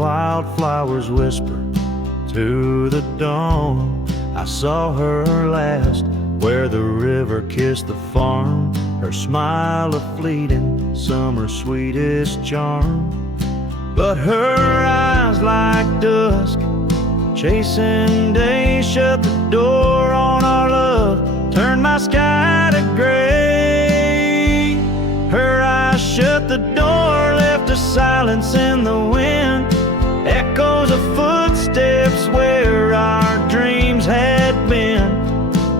wildflowers whisper to the dawn. I saw her last where the river kissed the farm, her smile a fleeting summer's sweetest charm. But her eyes like dusk, chasing day, shut the door on our love, turned my sky to gray. Her eyes shut the door, left a silence in the wind, echoes of footsteps where our dreams had been.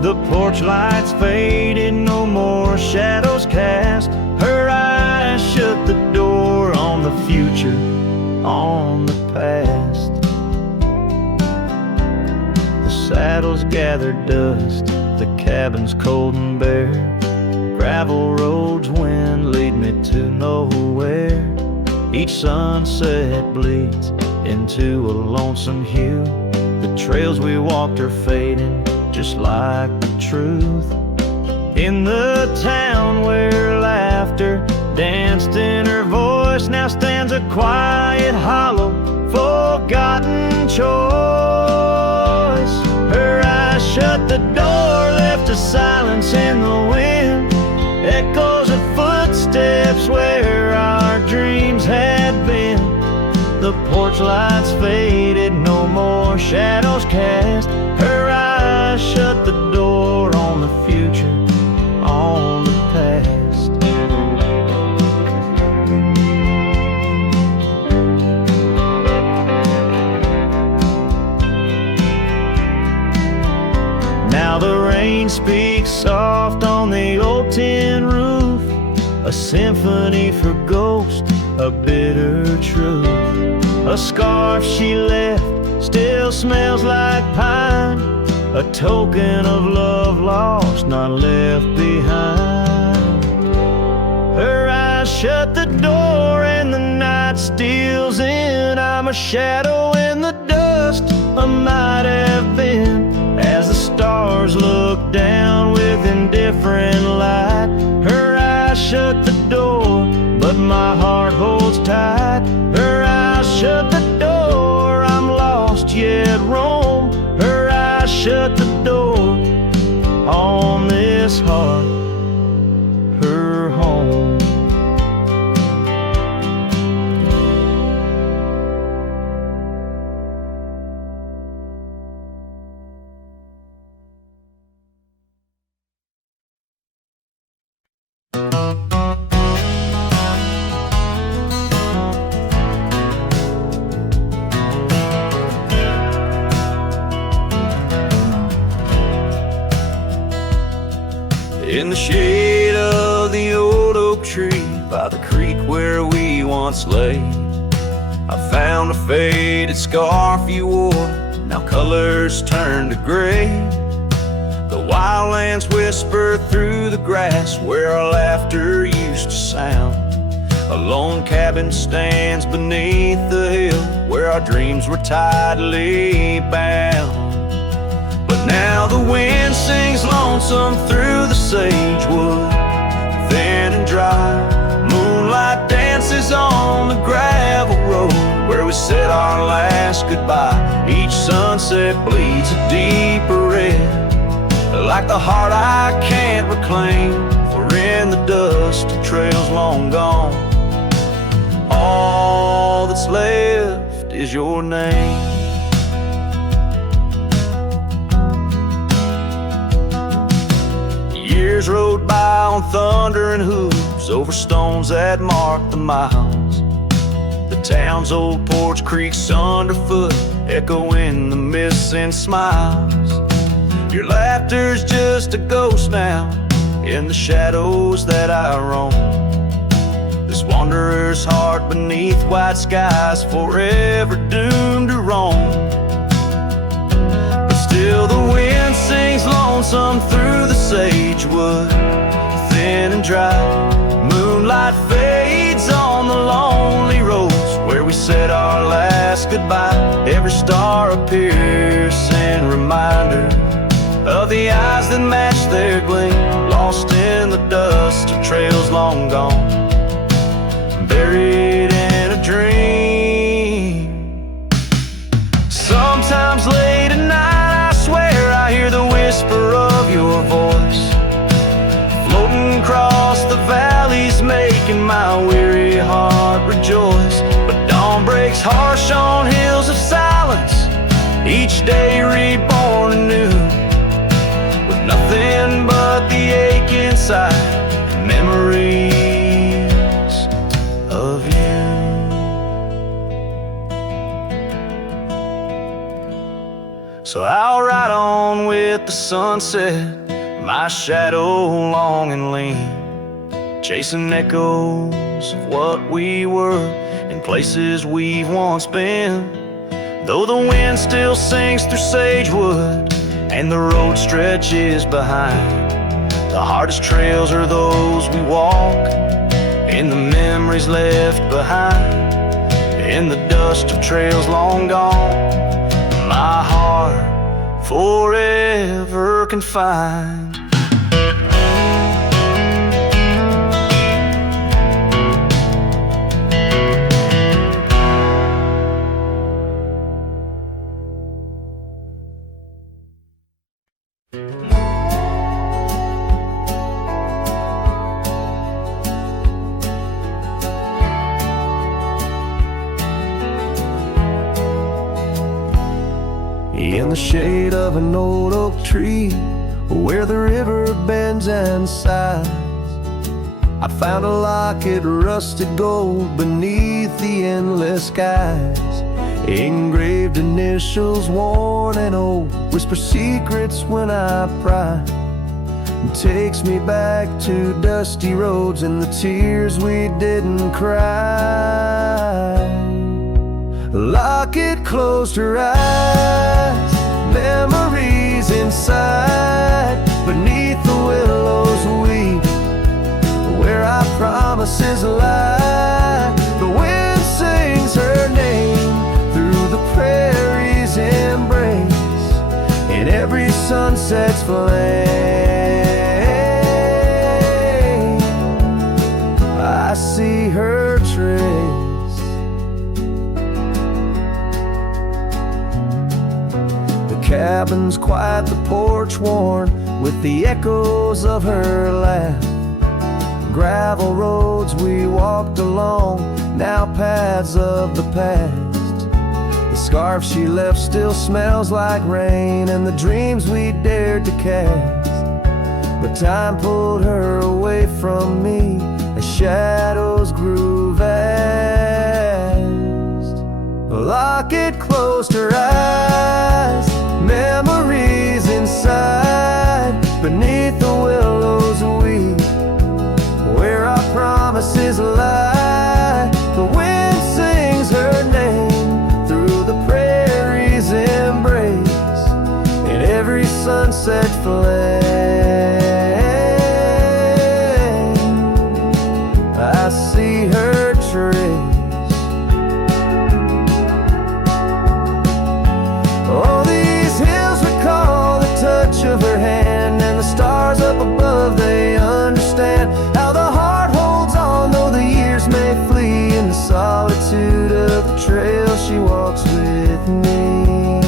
The porch lights faded, no more shadows cast. Her eyes shut the door on the future, on the past. The saddles gathered dust, the cabin's cold and bare. Gravel roads, wind lead me to nowhere. Each sunset bleeds into a lonesome hue. The trails we walked are fading, just like the truth. In the town where laughter danced in her voice, now stands a quiet, hollow, forgotten choice. Her eyes shut the door, left a silence in the wind, echoes of footsteps where our dreams had been. The porch lights faded, no more shadows cast. Her eyes shut the door on the future, on the past. Now the rain speaks soft on the old tin roof, a symphony for ghosts, a bitter truth. A scarf she left still smells like pine, a token of love lost, not left behind. Her eyes shut the door and the night steals in. I'm a shadow in the dust, I might have been, as the stars look down with indifferent light. Her eyes shut the door, but my heart holds tight. Her eyes shut the door, I'm lost yet roam. Her eyes shut the door on this heart, her home. In the shade of the old oak tree by the creek where we once lay, I found a faded scarf you wore, now colors turned to gray. The wildlands whisper through the grass where our laughter used to sound. A lone cabin stands beneath the hill where our dreams were tightly bound. But now the wind sings lonesome through the sagewood, thin and dry. Moonlight dances on the gravel road where we said our last goodbye. Each sunset bleeds a deeper red, like the heart I can't reclaim. For in the dust of trails long gone, all that's left is your name. Years rode by on thundering hooves over stones that marked the miles. The town's old porch creaks underfoot, echoing the missing smiles. Your laughter's just a ghost now in the shadows that I roam. This wanderer's heart beneath white skies, forever doomed to roam. But still the wind sings lonesome through the sagewood, thin and dry. Moonlight fades on the lonely roads where we said our last goodbye. Every star a piercing reminder of the eyes that match their gleam, lost in the dust of trails long gone, buried in a dream. Days harsh on hills of silence, each day reborn anew, with nothing but the ache inside and memories of you. So I'll ride on with the sunset, my shadow long and lean, chasing echoes of what we were in places we've once been. Though the wind still sings through sagewood and the road stretches behind, the hardest trails are those we walk, in the memories left behind, in the dust of trails long gone, my heart forever confined. In the shade of an old oak tree, where the river bends and sighs, I found a locket, rusted gold beneath the endless skies. Engraved initials, worn and old, whisper secrets when I pry. It takes me back to dusty roads and the tears we didn't cry. Locket closed her eyes, memories inside, beneath the willows weep, where our promises lie. The wind sings her name through the prairie's embrace, in every sunset's flame I see her trace. Cabin's quiet, the porch worn with the echoes of her laugh. Gravel roads we walked along, now paths of the past. The scarf she left still smells like rain, and the dreams we dared to cast. But time pulled her away from me as shadows grew vast. The locket closed her eyes, memories inside, beneath the willows weep, where our promises lie. The wind sings her name through the prairie's embrace, in every sunset flame I see her trace. Of her hand, and the stars up above, they understand how the heart holds on, though the years may flee. In the solitude of the trail she walks with me.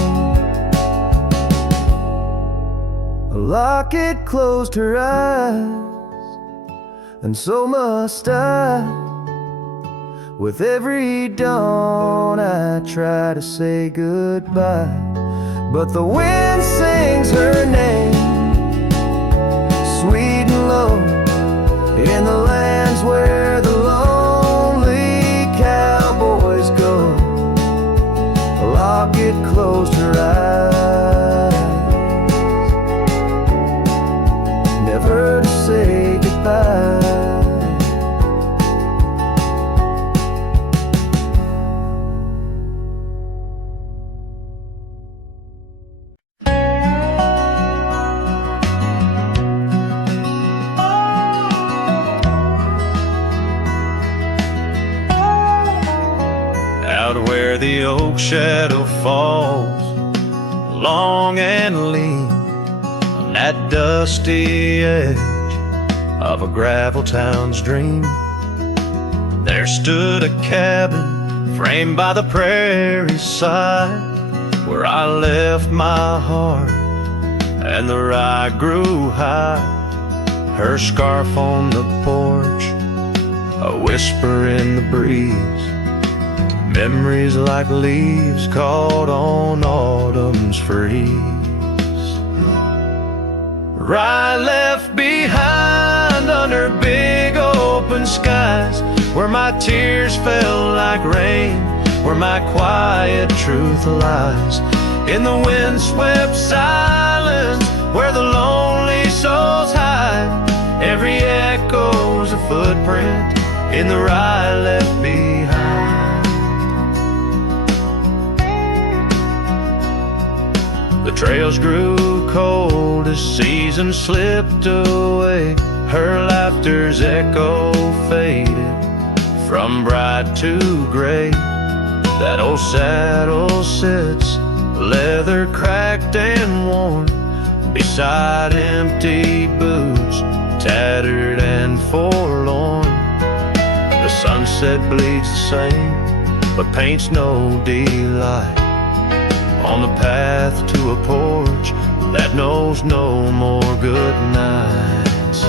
A locket closed her eyes, and so must I. With every dawn I try to say goodbye, but the wind sings her name, sweet and low, in the lands where the lonely cowboys go. A locket closed her eyes, never to say goodbye. Where the oak shadow falls, long and lean, on that dusty edge of a gravel town's dream, there stood a cabin framed by the prairie's side, where I left my heart and the rye grew high. Her scarf on the porch, a whisper in the breeze, Memories like leaves caught on autumn's freeze. Right left behind under big open skies, where my tears fell like rain, where my quiet truth lies. In the windswept silence, where the lonely souls hide, every echo's a footprint in the rye left behind. The trails grew cold as seasons slipped away. Her laughter's echo faded from bright to gray. That old saddle sits, leather cracked and worn, beside empty boots, tattered and forlorn. The sunset bleeds the same, but paints no delight on the path to a porch that knows no more good nights.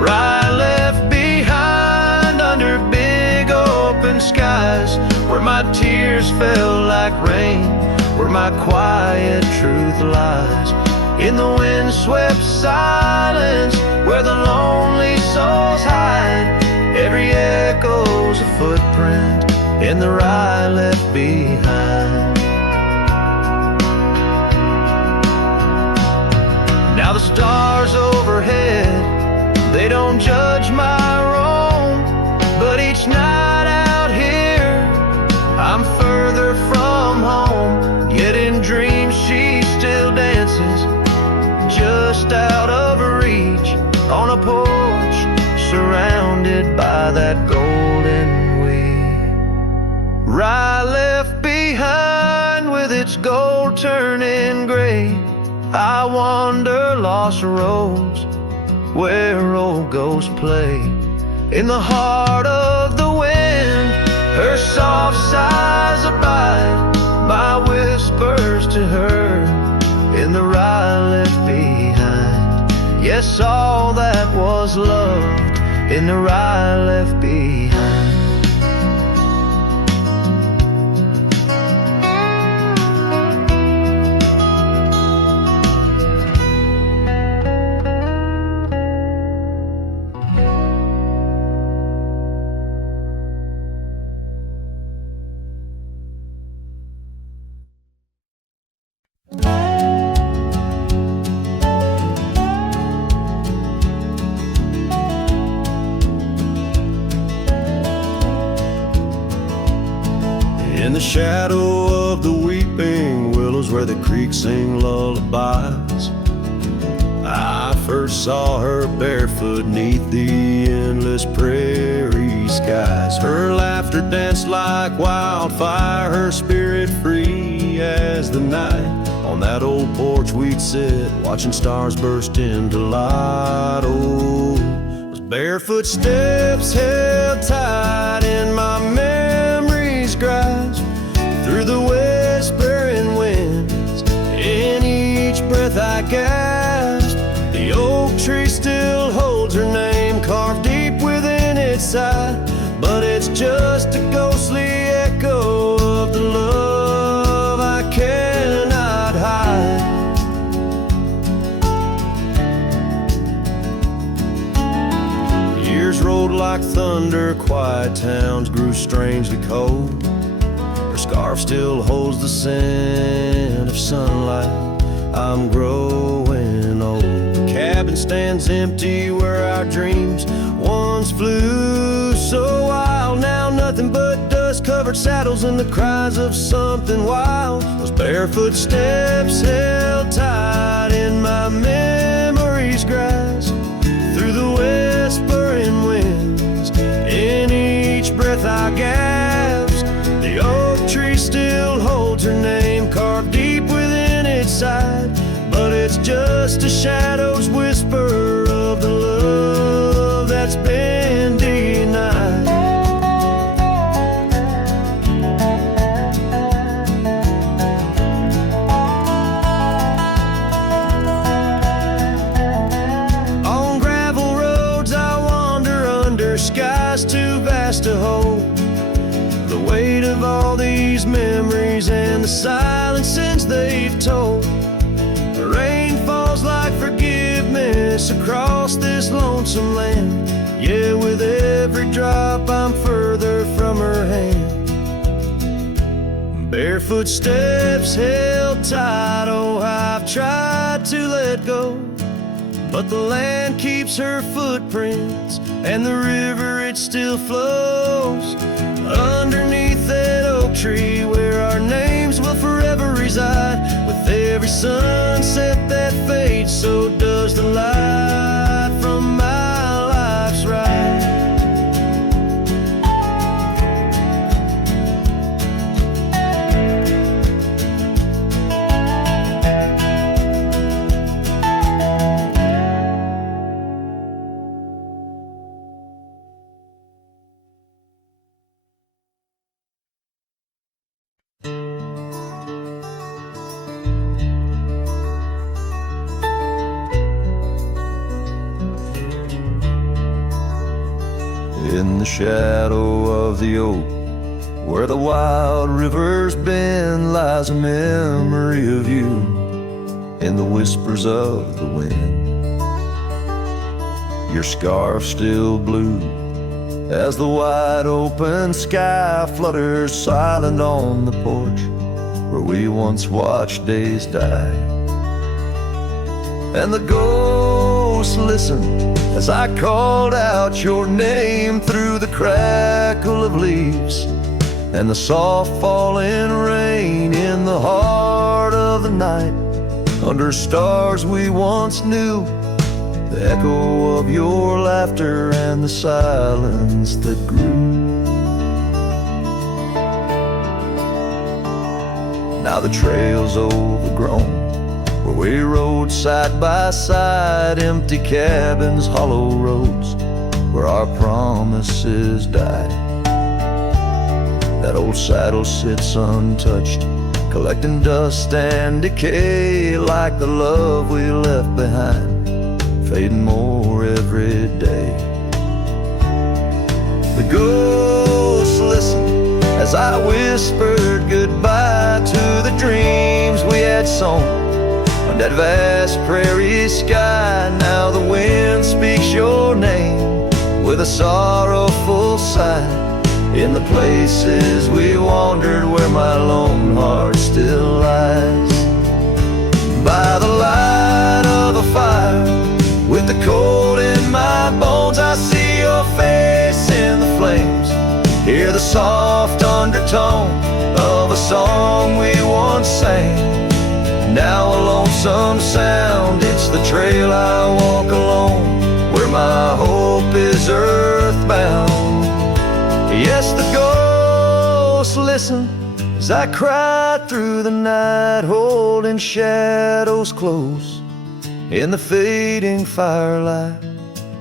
Right left behind under big open skies, where my tears fell like rain, where my quiet truth lies. In the windswept silence, where the lonely souls hide, every echo's a footprint in the rye left behind. Now the stars overhead, they don't judge my wrong, but each night out here I'm further from home. Yet in dreams she still dances, just out of reach, on a porch surrounded by that golden weed. Rye left behind with its gold turning gray, I wander lost roads where old ghosts play. In the heart of the wind, her soft sighs abide, my whispers to her in the rye left behind. Yes, all that was loved in the rye left behind. In the shadow of the weeping willows, where the creek sing lullabies, I first saw her barefoot neath the endless prairie skies. Her laughter danced like wildfire, her spirit free as the night. On that old porch we'd sit, watching stars burst into light. Oh, those barefoot steps held tight in my memory's grasp, through the whispering winds, in each breath I gasped. The oak tree still holds her name carved deep within its side, but it's just a ghostly echo of the love I cannot hide. Years rolled like thunder, quiet towns grew strangely cold. Scarf still holds the scent of sunlight, I'm growing old. The cabin stands empty where our dreams once flew so wild. Now nothing but dust-covered saddles and the cries of something wild. Those barefoot steps held tight in my memory's grasp, through the whispering winds, in each breath I gasp. The oak tree still holds her name carved deep within its side, but it's just a shadow's whisper of the love that's been denied. On gravel roads I wander under skies too vast to hold. The the silence since they've told. The rain falls like forgiveness across this lonesome land. Yeah, with every drop I'm further from her hand. Barefoot steps held tight, oh, I've tried to let go, but the land keeps her footprints, and the river, it still flows underneath that oak tree where our names will forever reside. With every sunset that fades, so does the light from my life's ride. In the shadow of the oak, where the wild river's bend, lies a memory of you in the whispers of the wind. Your scarf still blue as the wide open sky flutters silent on the porch where we once watched days die. And the ghosts listen as I called out your name through the crackle of leaves and the soft falling rain in the heart of the night. Under stars we once knew, the echo of your laughter and the silence that grew. Now the trail's overgrown, where we rode side by side, empty cabins, hollow roads, where our promises died. That old saddle sits untouched, collecting dust and decay, like the love we left behind, fading more every day. The ghosts listen as I whispered goodbye to the dreams we had sown on that vast prairie sky. Now the wind speaks your name with a sorrowful sigh in the places we wandered, where my lone heart still lies. By the light of a fire, with the cold in my bones, I see your face in the flames, hear the soft undertone of a song we once sang. Now a lonesome sound, it's the trail I walk alone, where my hope is earthbound. Yes, the ghosts listen as I cry through the night, holding shadows close in the fading firelight.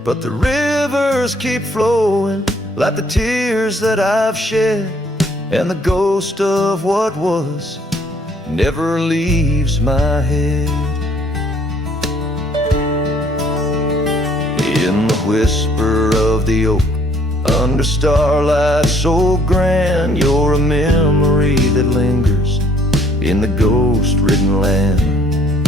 But the rivers keep flowing like the tears that I've shed, and the ghost of what was never leaves my head. In the whisper of the oak, under starlight so grand, you're a memory that lingers in the ghost-ridden land.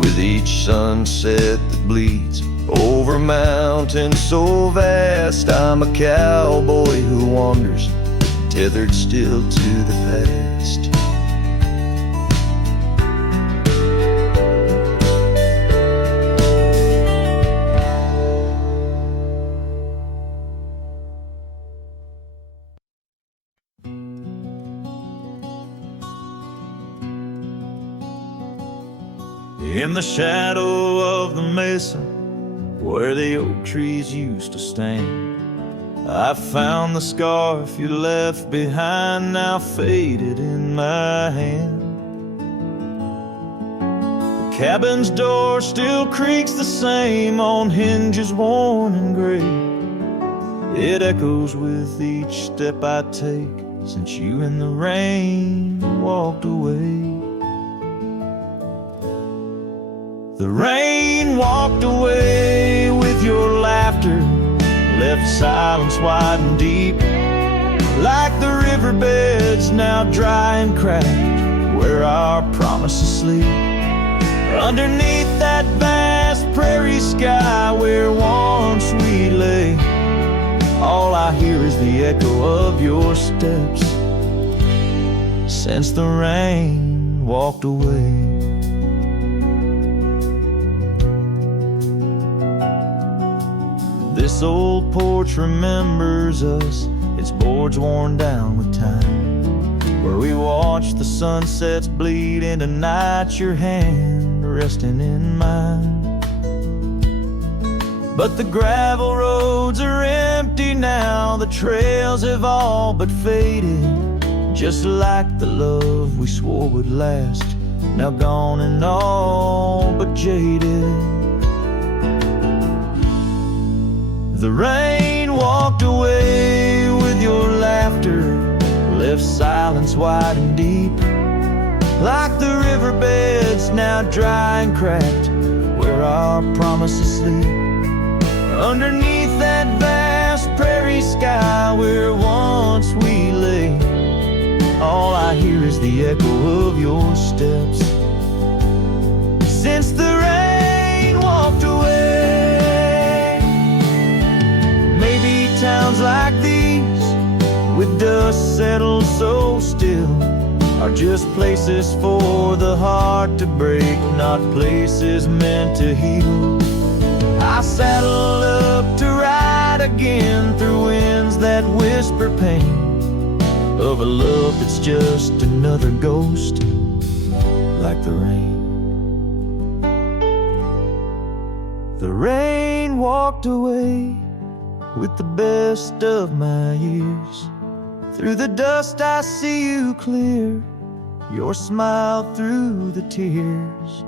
With each sunset that bleeds over mountains so vast, I'm a cowboy who wanders, tethered still to the past. In the shadow of the mesa, where the oak trees used to stand, I found the scarf you left behind, now faded in my hand. The cabin's door still creaks the same on hinges worn and gray. It echoes with each step I take since you in the rain walked away. The rain walked away with your laughter, left silence wide and deep, like the riverbed riverbeds now dry and cracked, where our promises sleep. Underneath that vast prairie sky where once we lay, all I hear is the echo of your steps since the rain walked away. This old porch remembers us, its boards worn down with time, where we watch the sunsets bleed into night, your hand resting in mine. But the gravel roads are empty now, the trails have all but faded, just like the love we swore would last, now gone and all but jaded. The rain walked away with your laughter, left silence wide and deep, like the riverbeds now dry and cracked, where our promises sleep. Underneath that vast prairie sky where once we lay, all I hear is the echo of your steps since the rain walked away. Maybe towns like these, with dust settled so still, are just places for the heart to break, not places meant to heal. I saddle up to ride again through winds that whisper pain of a love that's just another ghost, like the rain. The rain walked away with the best of my years. Through the dust I see you clear, your smile through the tears.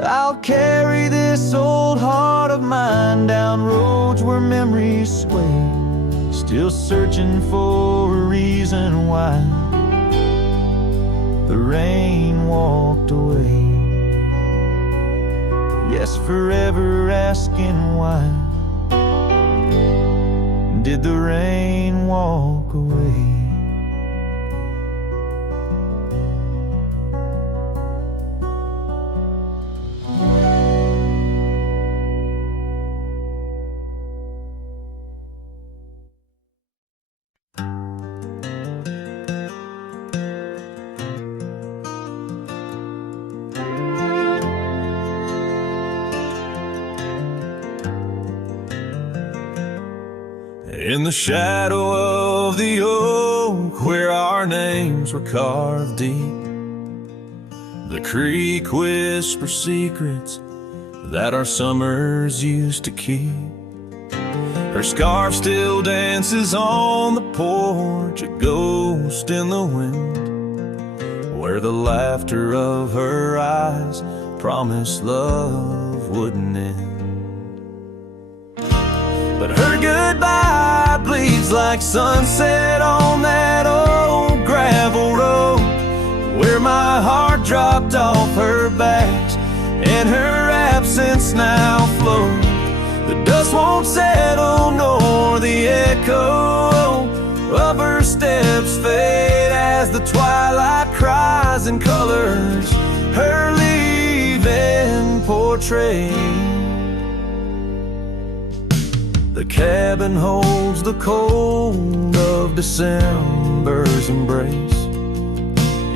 I'll carry this old heart of mine down roads where memories sway, still searching for a reason why the rain walked away. Yes, forever asking why did the rain walk away? In the shadow of the oak where our names were carved deep, the creek whispers secrets that our summers used to keep. Her scarf still dances on the porch, a ghost in the wind, where the laughter of her eyes promised love wouldn't end. But her goodbye bleeds like sunset on that old gravel road, where my heart dropped off her back and her absence now flows. The dust won't settle nor the echo of her steps fade as the twilight cries and colors her leaving portrait. The cabin holds the cold of December's embrace,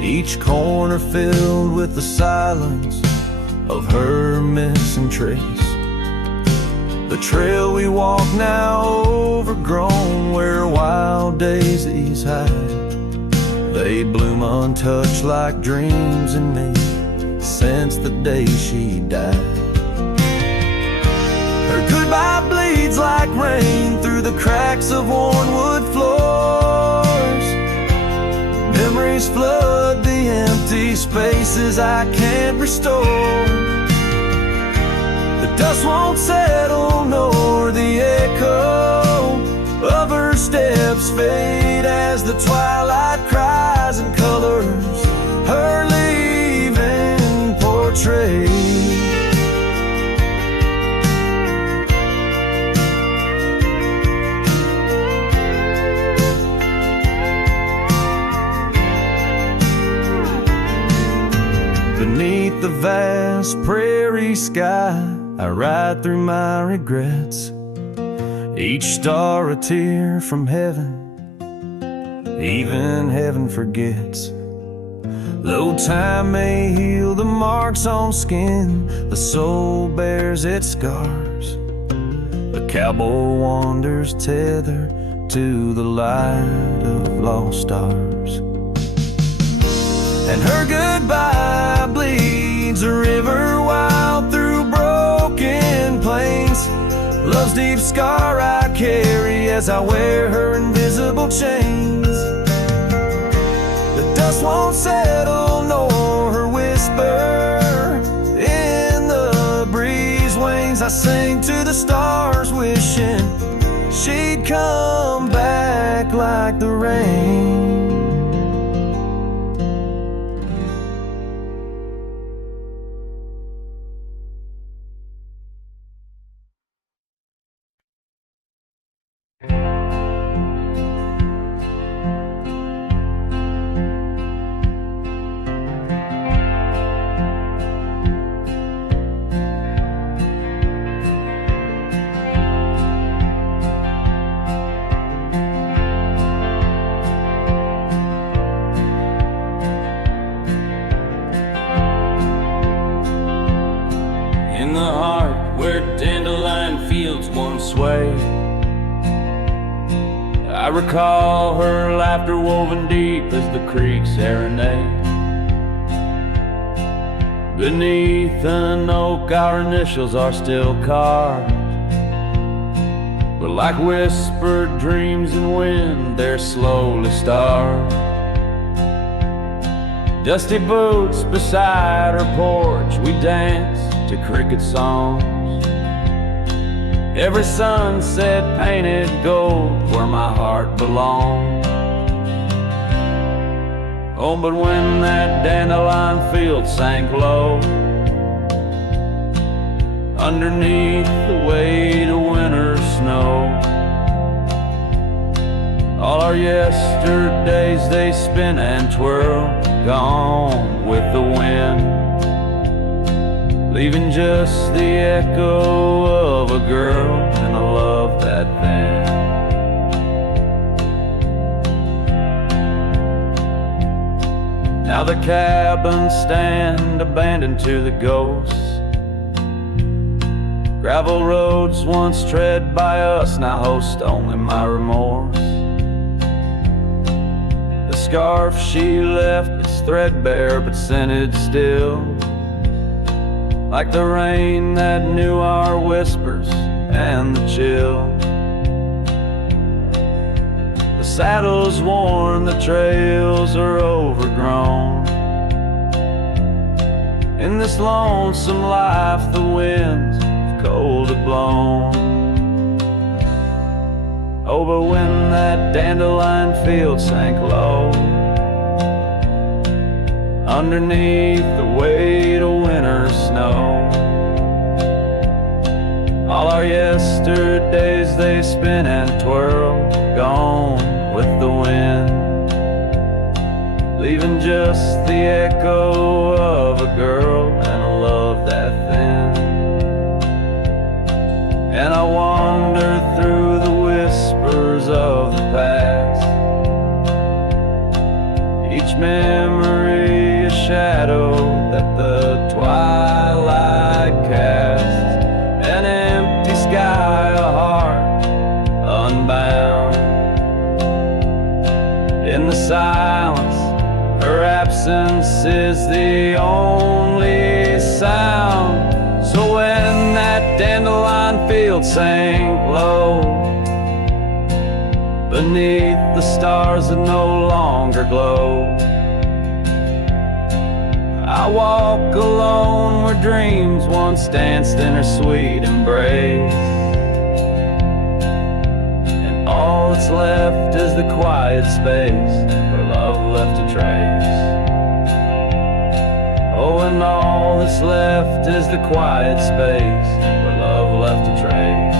each corner filled with the silence of her missing trace. The trail we walk now overgrown, where wild daisies hide, they bloom untouched like dreams in me since the day she died. Her goodbye bleeds like rain through the cracks of worn wood floors. Memories flood the empty spaces I can't restore. The dust won't settle nor the echo of her steps fade as the twilight cries and colors her leaving portrait. Beneath the vast prairie sky, I ride through my regrets. Each star a tear from heaven, even heaven forgets. Though time may heal the marks on skin, the soul bears its scars. A cowboy wanders tethered to the light of lost stars. And her goodbye bleeds a river wild through broken plains. Love's deep scar I carry as I wear her invisible chains. The dust won't settle nor her whisper in the breeze wings. I sing to the stars wishing she'd come back like the rain. I recall her laughter woven deep as the creek serenade. Beneath an oak our initials are still carved, but like whispered dreams in wind they're slowly starved. Dusty boots beside her porch, we dance to cricket songs. Every sunset painted gold where my heart belonged. Oh, but when that dandelion field sank low, underneath the weight of winter snow, all our yesterdays they spin and twirl, gone with the wind, leaving just the echo of a girl and a love that thin. Now the cabins stand abandoned to the ghosts. Gravel roads once tread by us now host only my remorse. The scarf she left is threadbare but scented still, like the rain that knew our whispers and the chill. The saddle's worn, the trails are overgrown. In this lonesome life the winds have cold have blown. Oh, but when that dandelion field sank low, underneath the weight of winter snow, all our yesterdays they spin and twirl, gone with the wind, leaving just the echo of a girl and a love that thin. And I wander through the whispers of the past, each memory a shadow that the twilight casts, an empty sky, a heart unbound. In the silence, her absence is the only sound. So when that dandelion field sank low, beneath the stars that no longer glow, I walk alone where dreams once danced in her sweet embrace, and all that's left is the quiet space where love left a trace. Oh, and all that's left is the quiet space where love left a trace.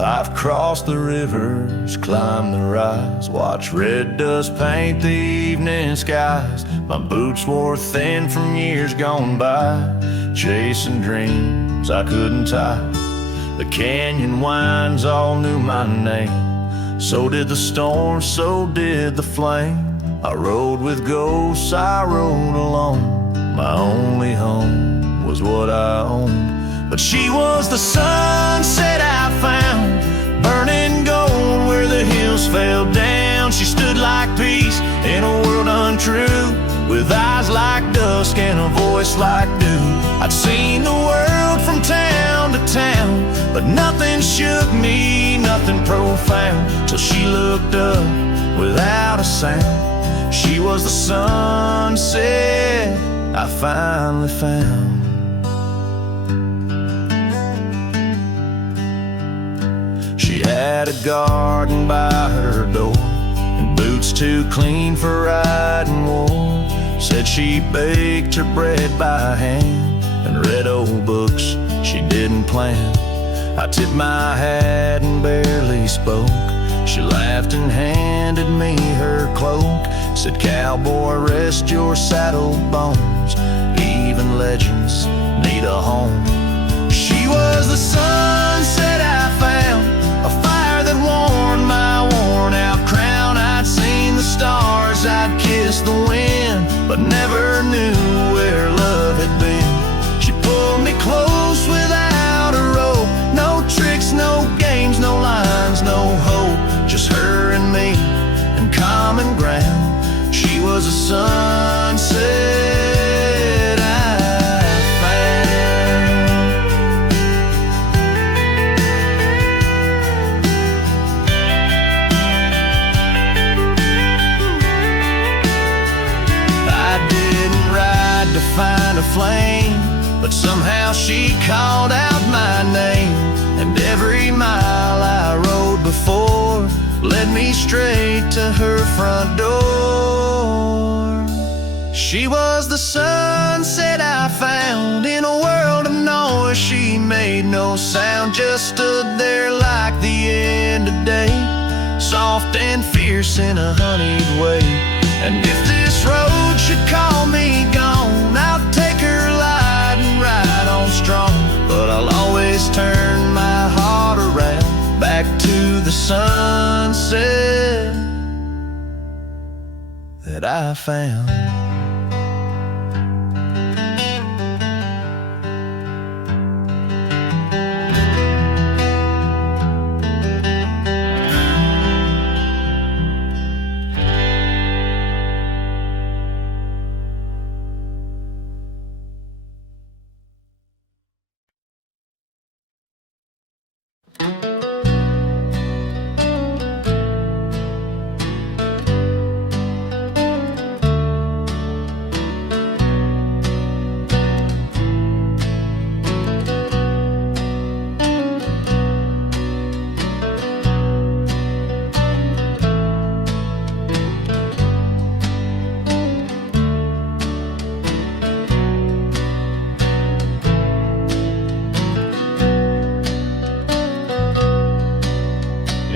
I've crossed the rivers, climbed the rise, watched red dust paint the evening skies. My boots wore thin from years gone by, chasing dreams I couldn't tie. The canyon winds all knew my name, so did the storm, so did the flame. I rode with ghosts, I rode alone. My only home was what I owned. But she was the sunset I found, burning gold where the hills fell down. She stood like peace in a world untrue, with eyes like dusk and a voice like dew. I'd seen the world from town to town, but nothing shook me, nothing profound, till she looked up without a sound. She was the sunset I finally found. She had a garden by her door, and boots too clean for riding wore. Said she baked her bread by hand and read old books she didn't plan. I tipped my hat and barely spoke. She laughed and handed me her cloak. Said, "Cowboy, rest your saddle bones. Even legends need a home." She was the sunset I found, a fire that warmed my worn-out crown. I'd seen the stars, I'd kissed the wind, but never knew where love had been. She pulled me close without a rope. No tricks, no games, no lines, no hope. Just her and me and common ground. She was a sunset I found. I didn't ride to find a flame, but somehow she called out my name. And every mile I rode before led me straight to her front door. She was the sunset I found in a world of noise. She made no sound, just stood there like the end of day, soft and fierce in a honeyed way. And if this road should call me gone, I'll take her light and ride on strong. But I'll always turn my heart around, back to the sunset that I found.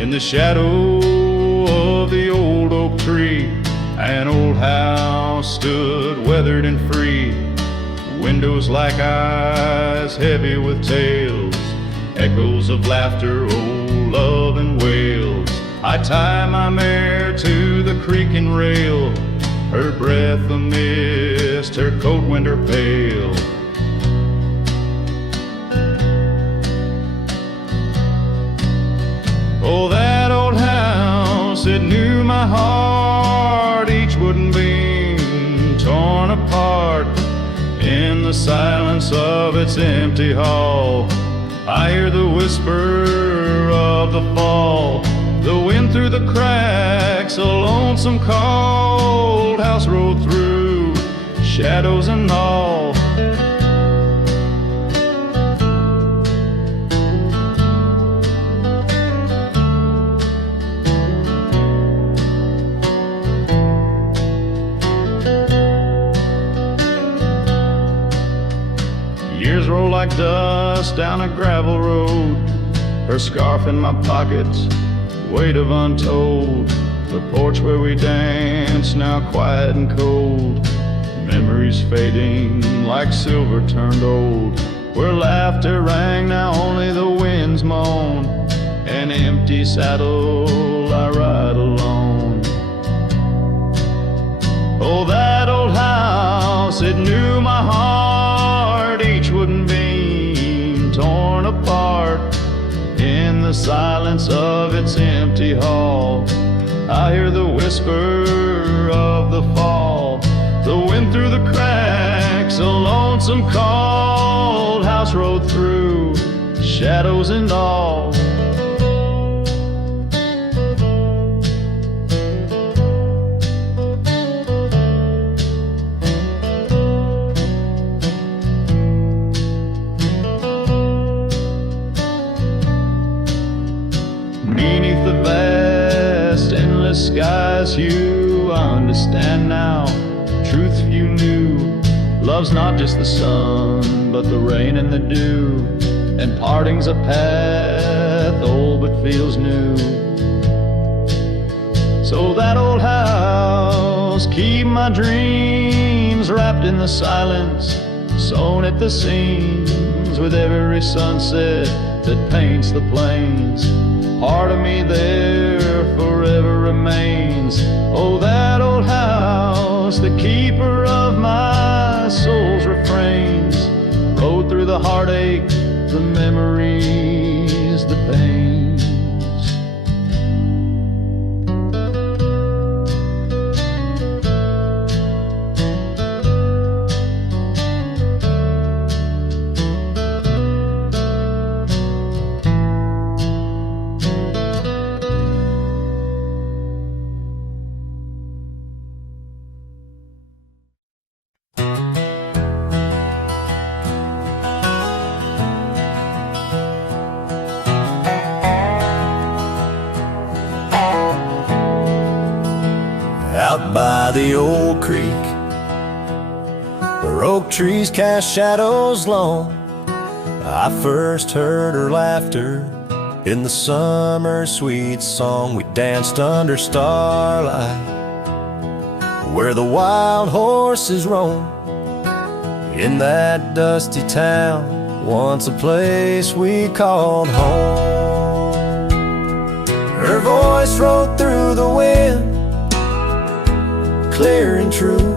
In the shadow of the old oak tree, an old house stood weathered and free. Windows like eyes heavy with tales, echoes of laughter, old love and wails. I tie my mare to the creaking rail, her breath a mist, her cold winter pale. Oh, that old house, it knew my heart, each wooden beam torn apart. In the silence of its empty hall, I hear the whisper of the fall, the wind through the cracks, a lonesome cold house rolled through, shadows and all. roll like dust down a gravel road. Her scarf in my pockets, weight of untold. The porch where we danced, now quiet and cold. Memories fading like silver turned old. Where laughter rang, now only the winds moan. An empty saddle, I ride alone. Oh, that old house, it knew my heart. Each wooden beam torn apart. In the silence of its empty hall, I hear the whisper of the fall. The wind through the cracks, a lonesome cold house rode through, shadows and all. Beneath the vast, endless skies, you understand now. Truth you knew, love's not just the sun, but the rain and the dew. And parting's a path, old but feels new. So that old house, keep my dreams wrapped in the silence, sewn at the seams with every sunset that paints the plains. Part of me there forever remains. Oh, that old house, the keeper of my soul's refrains. Rode through the heartache, the memories, the pains. Out by the old creek, where oak trees cast shadows long, I first heard her laughter in the summer sweet song. We danced under starlight, where the wild horses roam. In that dusty town, once a place we called home. Her voice rode through the wind, clear and true,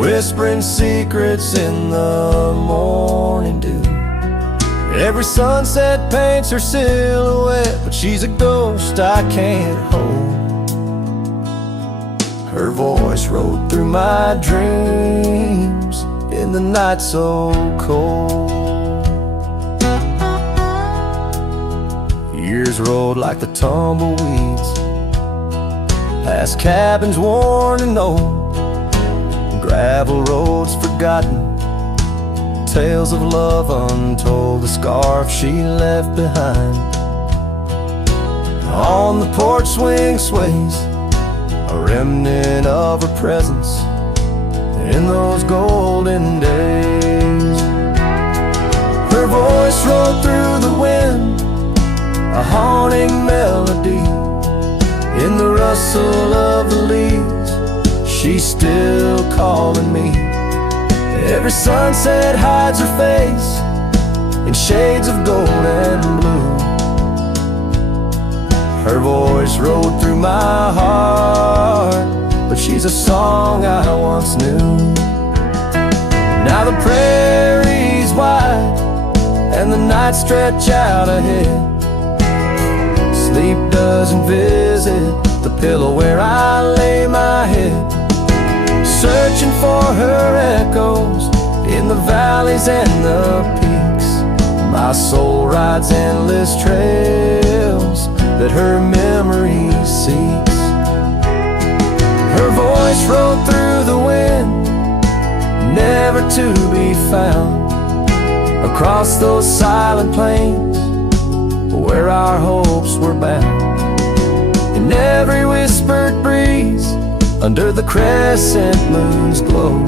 whispering secrets in the morning dew. Every sunset paints her silhouette, but she's a ghost I can't hold. Her voice rode through my dreams in the night so cold. Years rolled like the tumbleweeds, past cabins worn and old, gravel roads forgotten, tales of love untold. The scarf she left behind on the porch swing sways, a remnant of her presence in those golden days. Her voice rode through the wind, a haunting melody. In the rustle of the leaves, she's still calling me. Every sunset hides her face in shades of gold and blue. Her voice rode through my heart, but she's a song I once knew. Now the prairie's wide and the nights stretch out ahead. Sleep doesn't visit the pillow where I lay my head, searching for her echoes in the valleys and the peaks. My soul rides endless trails that her memory seeks. Her voice rode through the wind, never to be found, across those silent plains where our hopes were bound. In every whispered breeze, under the crescent moon's glow,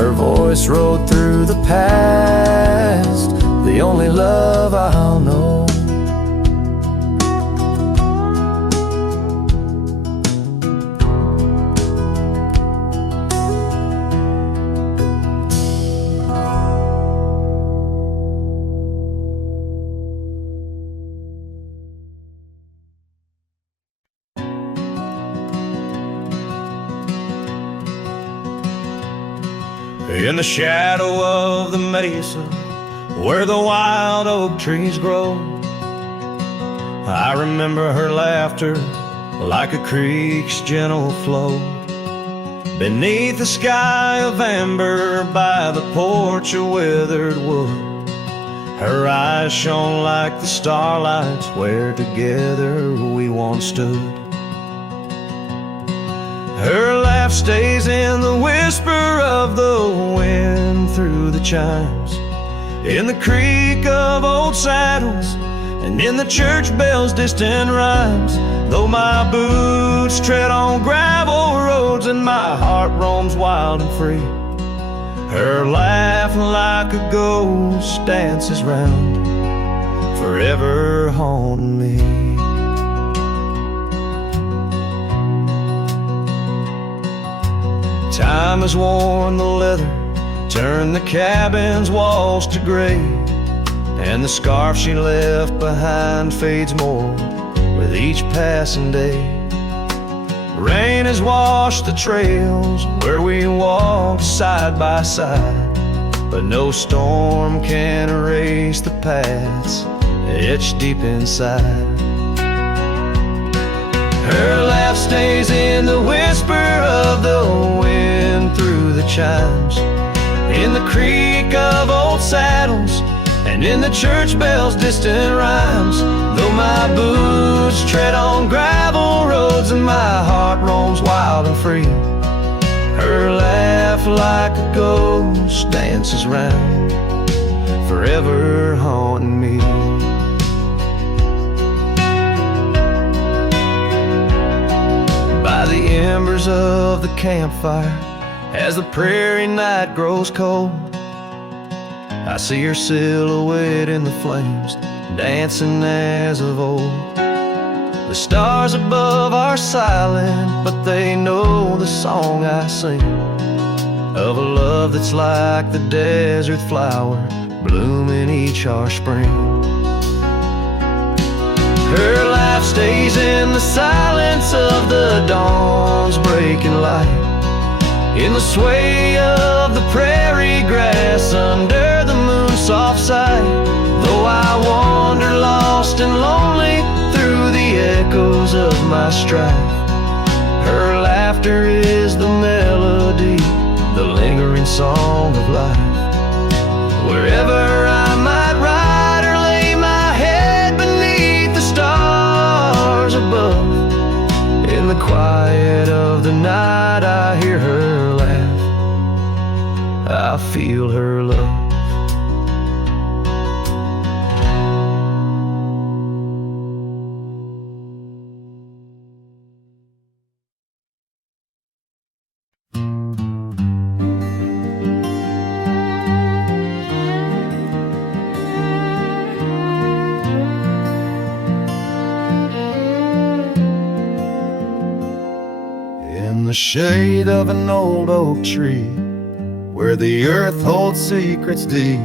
Her voice rode through the past, the only love I'll know. In the shadow of the mesa, where the wild oak trees grow, I remember her laughter like a creek's gentle flow. Beneath the sky of amber, by the porch of withered wood, her eyes shone like the starlights where together we once stood. Her laugh stays in the whisper of the wind through the chimes, in the creak of old saddles, and in the church bells' distant rhymes. Though my boots tread on gravel roads and my heart roams wild and free, her laugh like a ghost dances round, forever haunting me. Time has worn the leather, turned the cabin's walls to gray, and the scarf she left behind fades more with each passing day. Rain has washed the trails where we walked side by side, but no storm can erase the paths etched deep inside. Her laugh stays in the whisper of the wind through the chimes, in the creak of old saddles, and in the church bells' distant rhymes. Though my boots tread on gravel roads and my heart roams wild and free, her laugh like a ghost dances round, forever haunting me. By the embers of the campfire, as the prairie night grows cold, I see her silhouette in the flames, dancing as of old. The stars above are silent, but they know the song I sing, of a love that's like the desert flower, blooming each harsh spring. Her life stays in the silence of the dawn's breaking light, in the sway of the prairie grass under the moon's soft sight. Though I wander lost and lonely through the echoes of my strife, her laughter is the melody, the lingering song of life. Wherever I might ride or lay my head beneath the stars above, in the quiet of the night I hear her laugh, I feel her love. In the shade of an old oak tree, where the earth holds secrets deep,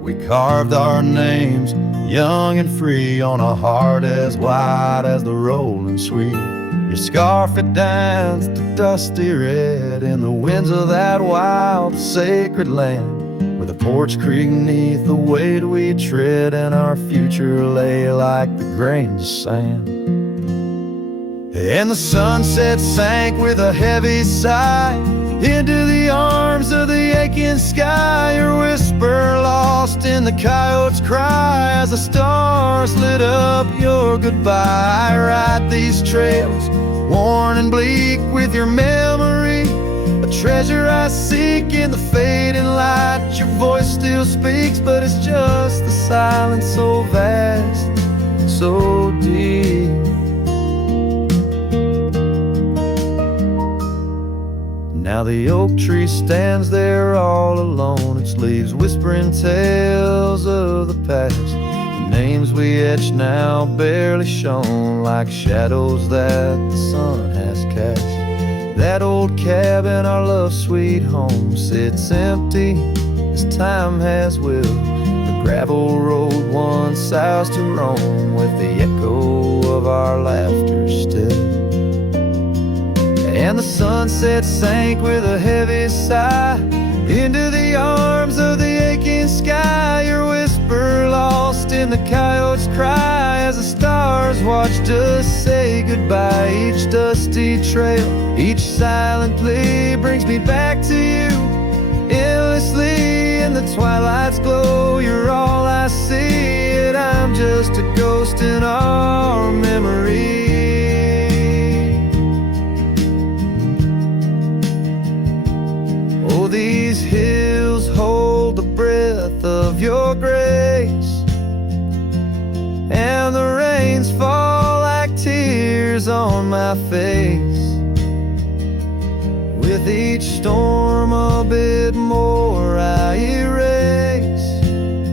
we carved our names, young and free, on a heart as wide as the rolling sweet. Your scarf it danced a dusty red in the winds of that wild sacred land, where the porch creaked neath the weight we tread, and our future lay like the grains of sand. And the sunset sank with a heavy sigh into the arms of the aching sky, your whisper lost in the coyote's cry as the stars lit up your goodbye. I ride these trails worn and bleak with your memory, a treasure I seek in the fading light. Your voice still speaks, but it's just the silence so vast, so deep. Now the oak tree stands there all alone, its leaves whispering tales of the past. The names we etched now barely shown, like shadows that the sun has cast. That old cabin, our love sweet home, sits empty as time has willed. The gravel road once ours to roam, with the echo of our laughter still. And the sunset sank with a heavy sigh into the arms of the aching sky. Your whisper lost in the coyote's cry as the stars watched us say goodbye. Each dusty trail, each silent plea brings me back to you endlessly. In the twilight's glow, you're all I see, and I'm just a ghost in our memory. Oh, these hills hold the breath of your grace, and the rains fall like tears on my face. With each storm a bit more I erase,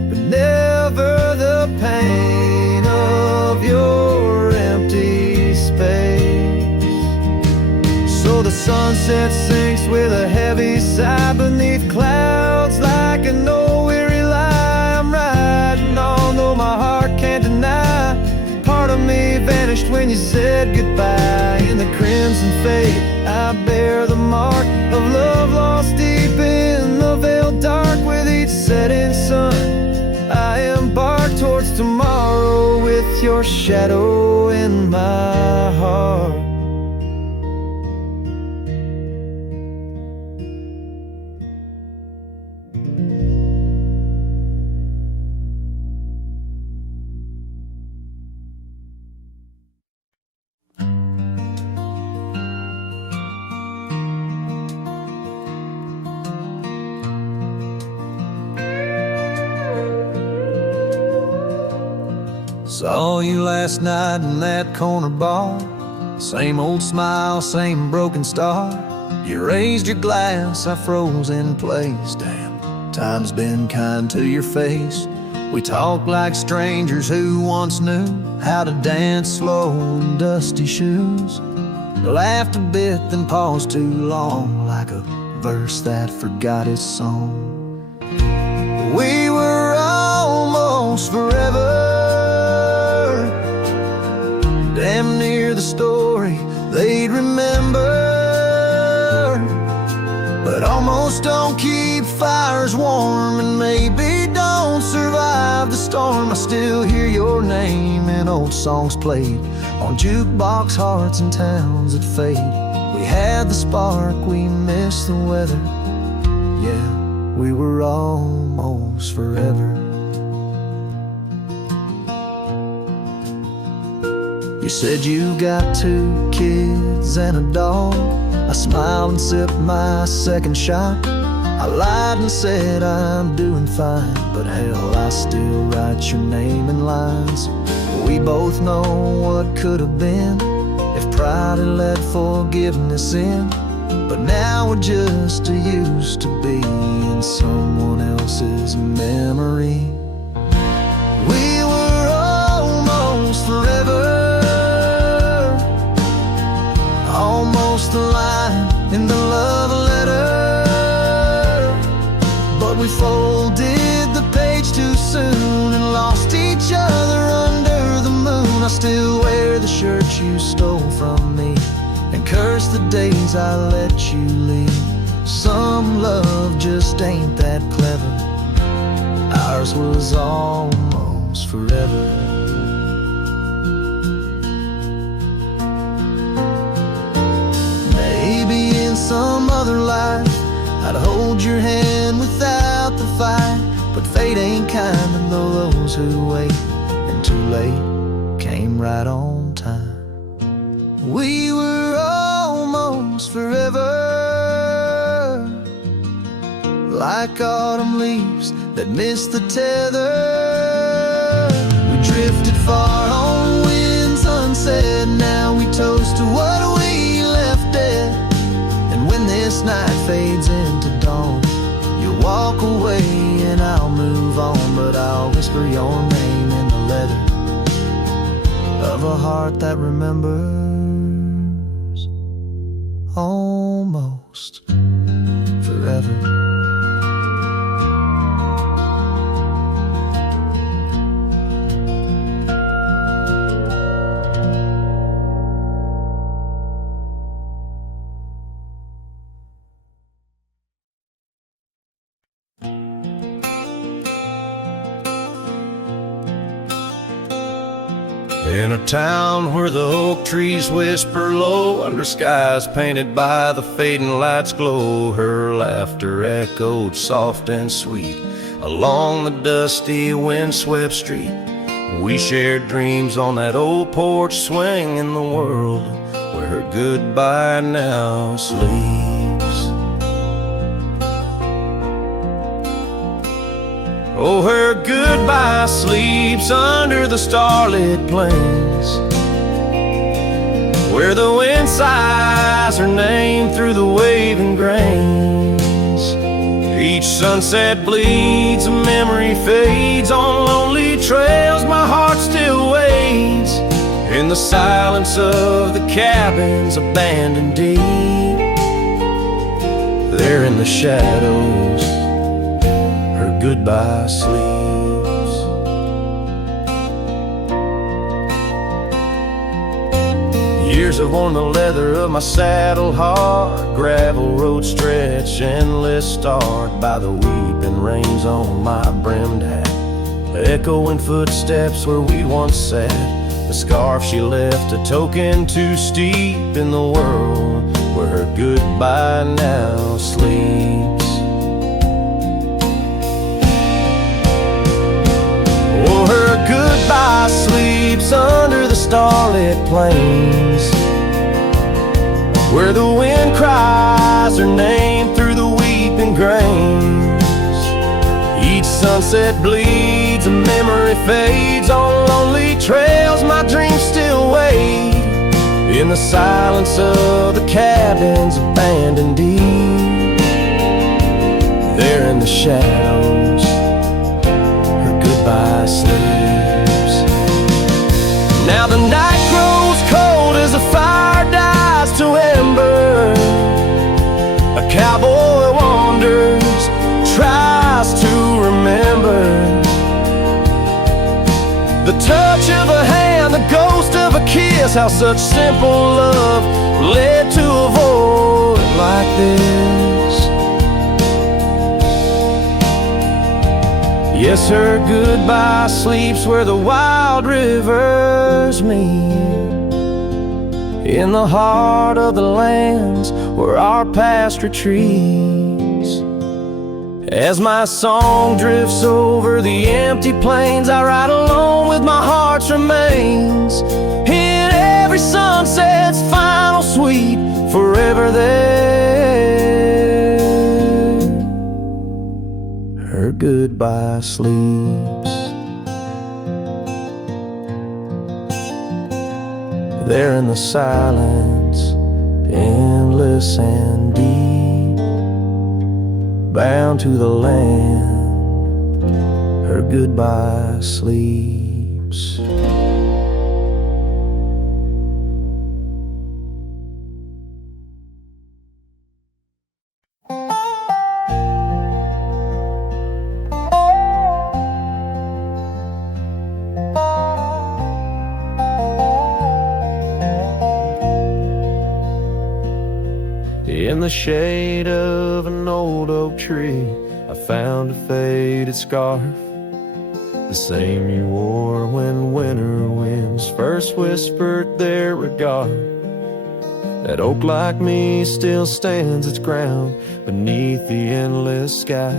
but never the pain of your empty space. So the sunset sinks with a heavy sigh beneath clouds like a no-weary lie. I'm riding on though my heart can't deny. Part of me vanished when you said goodbye. In the crimson fade I bear the mark of love lost deep in the veiled dark. With each setting sun I embark towards tomorrow, with your shadow in my heart. Saw you last night in that corner bar. Same old smile, same broken star. You raised your glass, I froze in place. Damn, time's been kind to your face. We talked like strangers who once knew how to dance slow in dusty shoes. Laughed a bit, then paused too long, like a verse that forgot its song. We were almost forever, damn near the story they'd remember. But almost don't keep fires warm, and maybe don't survive the storm. I still hear your name in old songs played on jukebox hearts and towns that fade. We had the spark, we missed the weather. Yeah, we were almost forever. You said you got 2 kids and a dog. I smiled and sipped my second shot. I lied and said I'm doing fine, but hell, I still write your name in lines. We both know what could have been if pride had let forgiveness in. But now we're just used to be in someone else's memory. We were almost forever, almost a line in the love letter. But we folded the page too soon and lost each other under the moon. I still wear the shirt you stole from me and curse the days I let you leave. Some love just ain't that clever. Ours was almost forever. Some other life I'd hold your hand without the fight, but fate ain't kind, and those who wait and too late came right on time. We were almost forever, like autumn leaves that missed the tether. We drifted far on winds unsaid. Now we toast to what we left dead. When this night fades into dawn. You walk away and I'll move on, but I'll whisper your name in the leather of a heart that remembers almost forever. In a town where the oak trees whisper low, under skies painted by the fading light's glow, her laughter echoed soft and sweet along the dusty windswept street. We shared dreams on that old porch swing in the world where her goodbye now sleeps. Oh, her goodbye sleeps under the starlit plains, where the wind sighs her name through the waving grains. Each sunset bleeds, a memory fades. On lonely trails my heart still waits, in the silence of the cabins abandoned deep. There in the shadows her goodbye sleeps. Years have worn the leather of my saddle hard, gravel road stretch endless, starred by the weeping rains on my brimmed hat, echoing footsteps where we once sat. The scarf she left a token too steep in the world where her goodbye now sleeps. Oh, her goodbye sleeps under the starlit plains, where the wind cries her name through the weeping grains. Each sunset bleeds, a memory fades. On lonely trails my dreams still wait, in the silence of the cabins abandoned deep. There in the shadows her goodbye sleeps. Now the night grows cold as the fire dies to ember. A cowboy wanders, tries to remember the touch of a hand, the ghost of a kiss, how such simple love led to a void like this. Yes, her goodbye sleeps where the wild rivers meet, in the heart of the lands where our past retreats. As my song drifts over the empty plains, I ride alone with my heart's remains, in every sunset's final sweet, forever there. Her goodbye sleeps. There in the silence, endless and deep, bound to the land, her goodbye sleeps. In the shade of an old oak tree, I found a faded scarf, the same you wore when winter winds first whispered their regard. That oak like me still stands its ground beneath the endless sky,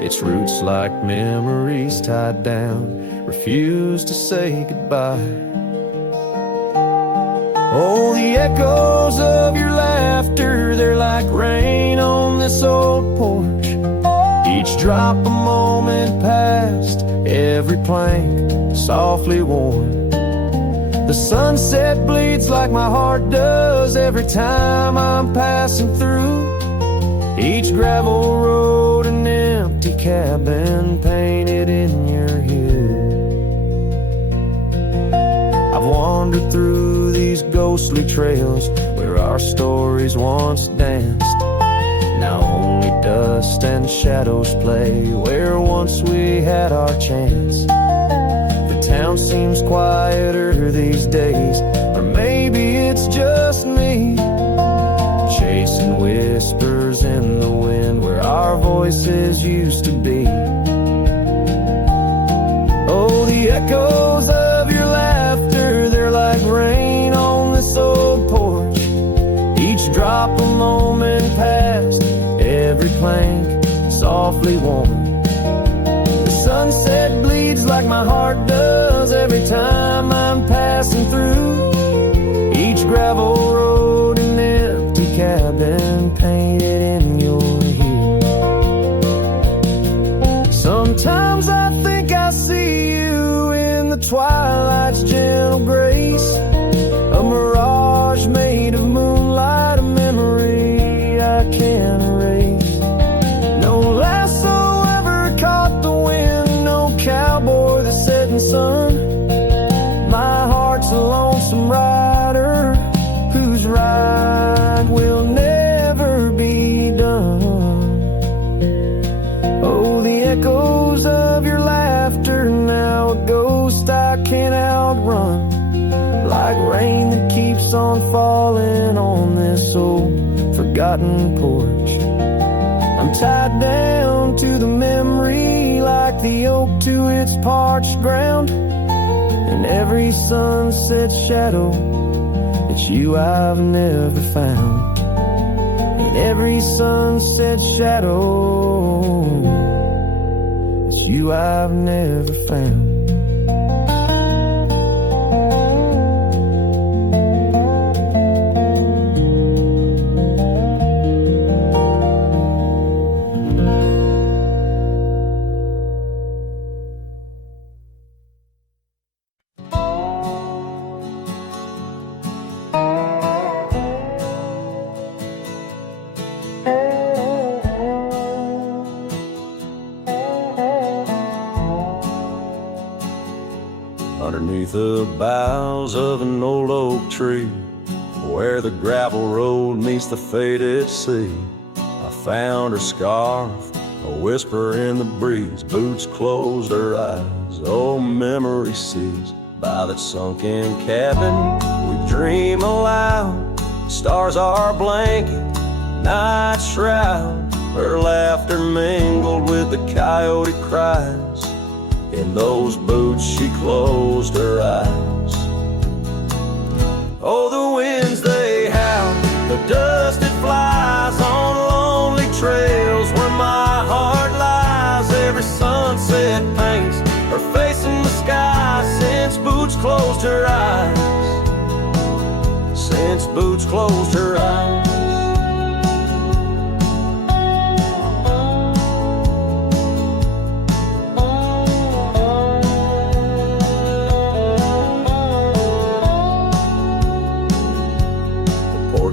its roots like memories tied down, refuse to say goodbye. Oh, the echoes of your laughter, they're like rain on this old porch, each drop a moment past, every plank softly worn. The sunset bleeds like my heart does every time I'm passing through, Each gravel road an empty cabin painted in your head. I've wandered through these ghostly trails where our stories once danced. Now only dust and shadows play where once we had our chance. The town seems quieter these days, or maybe it's just me, chasing whispers in the wind where our voices used to be. Oh, the echoes of your laughter, they're like rain on this old porch. Each drop a moment past, every plank softly worn. The sunset bleeds like my heart does every time I'm passing through. Each gravel road an empty cabin painted in your hue. Sometimes I think I see you in the twilight's gentle grace, a mirage made of moonlight, a memory I can't erase. No lasso ever caught the wind, no cowboy the setting sun. My heart's a lonesome rider whose ride will never be done. Oh, the echoes of your laughter, now a ghost I can't outrun, like rain that keeps on falling on this old forgotten porch. I'm tied down to the memory like the oak to its parched ground. In every sunset shadow, it's you I've never found. In every sunset shadow, it's you I've never found. Underneath the boughs of an old oak tree, where the gravel road meets the faded sea, I found her scarf, a whisper in the breeze. Boots closed her eyes, oh memory sees. By that sunken cabin we dream aloud, stars are blanket, night shroud. Her laughter mingled with the coyote cries. In those boots she closed her eyes. Oh, the winds they howl, the dust it flies on lonely trails where my heart lies. Every sunset paints her face in the sky since boots closed her eyes. Since boots closed her eyes.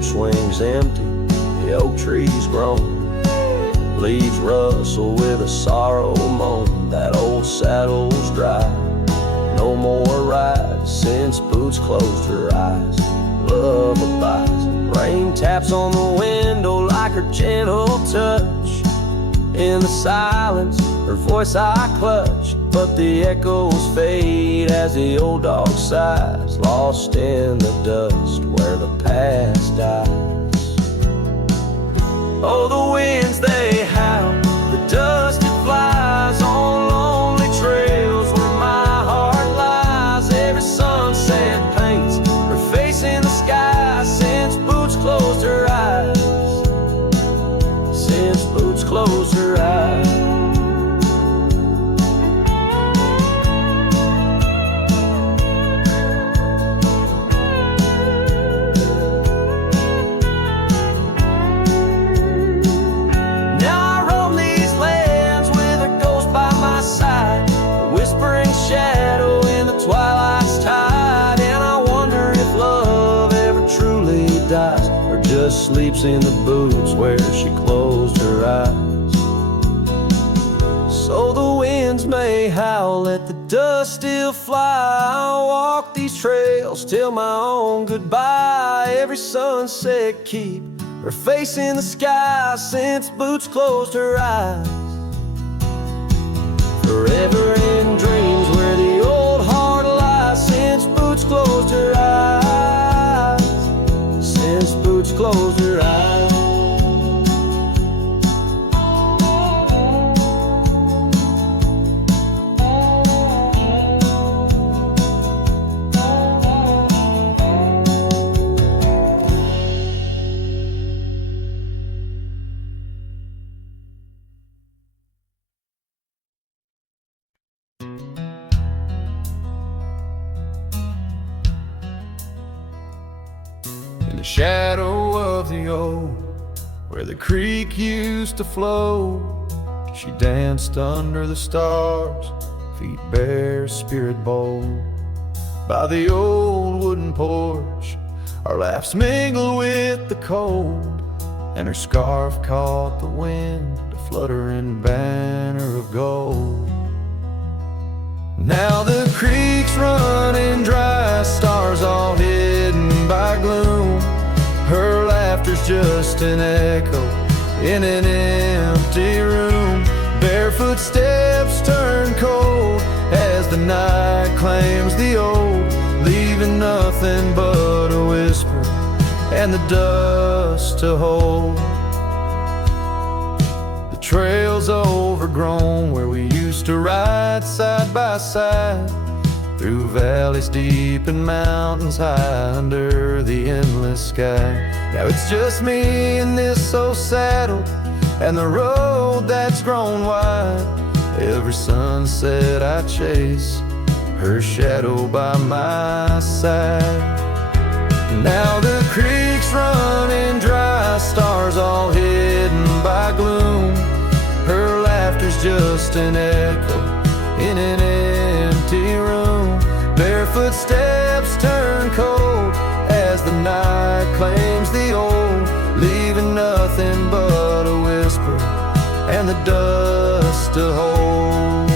Swings empty, the oak tree's grown, leaves rustle with a sorrow moan. That old saddle's dry, no more rides since boots closed her eyes. Love abides, rain taps on the window like her gentle touch. In the silence, her voice I clutch, but the echoes fade as the old dog sighs, lost in the dust where the past dies. Oh, the winds they howl, the dust it flies on lonely trails where my heart lies. Every sunset paints her face in the sky since boots closed her eyes. Since boots closed her eyes. just sleeps in the boots where she closed her eyes. So the winds may howl, let the dust still fly. I'll walk these trails till my own goodbye. Every sunset keep her face in the sky since Boots closed her eyes. Forever in dreams where the old heart lies since Boots closed her eyes. Since Boots closed her eyes. In the shadow of the old, where the creek used to flow, she danced under the stars, feet bare, spirit bold. By the old wooden porch, our laughs mingled with the cold, and her scarf caught the wind, a fluttering banner of gold. Now the creek's running dry, stars all hidden by gloom. Her laughter's just an echo in an empty room. Barefoot steps turn cold as the night claims the old, leaving nothing but a whisper and the dust to hold. The trail's overgrown where we used to ride side by side, through valleys deep and mountains high under the endless sky. Now it's just me in this old saddle and the road that's grown wide. Every sunset I chase, her shadow by my side. Now the creek's running dry, stars all hidden by gloom. Her laughter's just an echo in an empty room. Barefoot steps turn cold as the night claims the old, leaving nothing but a whisper and the dust to hold.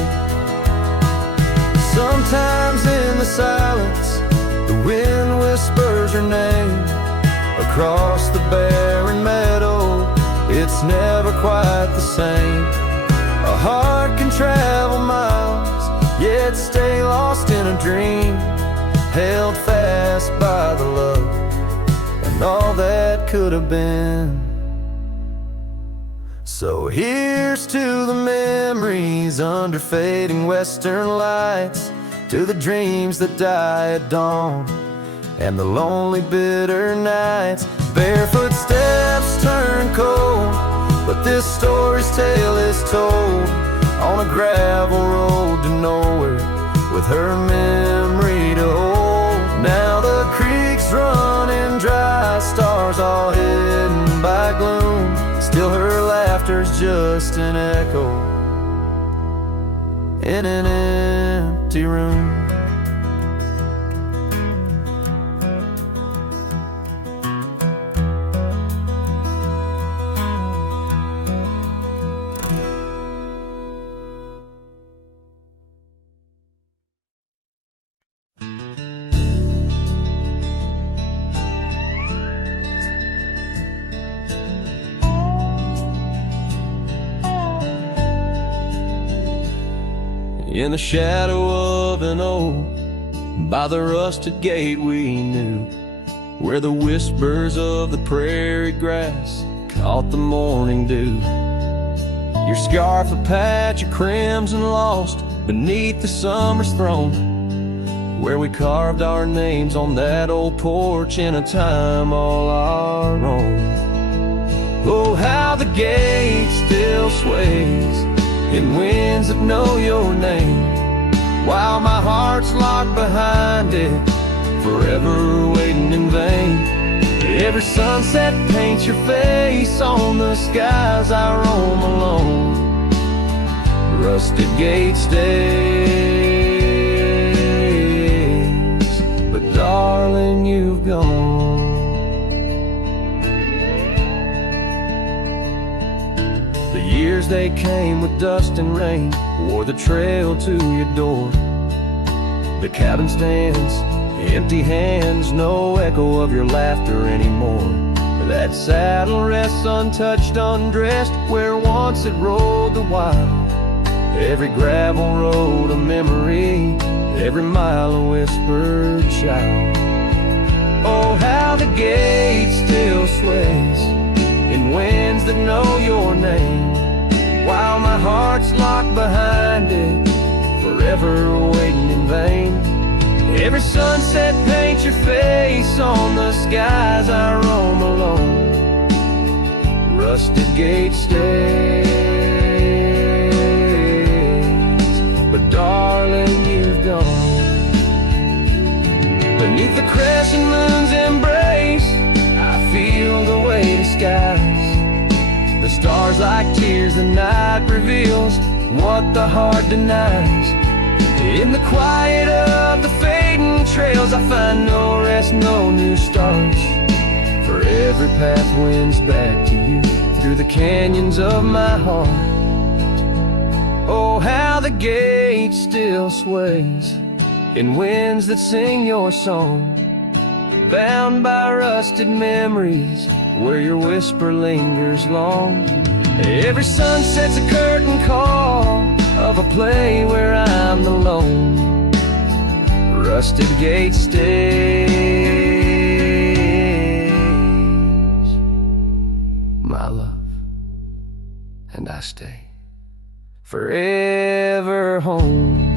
Sometimes in the silence, the wind whispers her name. Across the barren meadow, it's never quite the same. A heart can travel miles, yet stay lost in a dream, held fast by the love and all that could have been. So here's to the memories under fading western lights, to the dreams that die at dawn and the lonely bitter nights. Barefoot steps turn cold, but this story's tale is told on a gravel road to nowhere, with her memory to hold. Now the creek's running dry, stars all hidden by gloom. Still her laughter's just an echo in an empty room. In the shadow of an oak, by the rusted gate we knew, where the whispers of the prairie grass caught the morning dew. Your scarf a patch of crimson lost beneath the summer's throne, where we carved our names on that old porch in a time all our own. Oh, how the gate still sways in winds that know your name, while my heart's locked behind it, forever waiting in vain. Every sunset paints your face on the skies I roam alone. Rusted gate stays, but darling, you've gone. years they came with dust and rain, wore the trail to your door. The cabin stands, empty hands, no echo of your laughter anymore. That saddle rests untouched, undressed, where once it rolled the wild. Every gravel road a memory, every mile a whispered shout. Oh, how the gate still sways in winds that know your name, while my heart's locked behind it, forever waiting in vain. Every sunset paints your face on the skies I roam alone. Rusted gate stays, but darling, you've gone. Beneath the crescent moon's embrace, I feel the weight of skies. The stars like tears, the night reveals what the heart denies. In the quiet of the fading trails, I find no rest, no new stars. For every path wins back to you through the canyons of my heart. Oh, how the gate still sways in winds that sing your song, bound by rusted memories where your whisper lingers long. Every sunset's a curtain call of a play where I'm alone. Rusted gate stays, my love, and I stay forever home.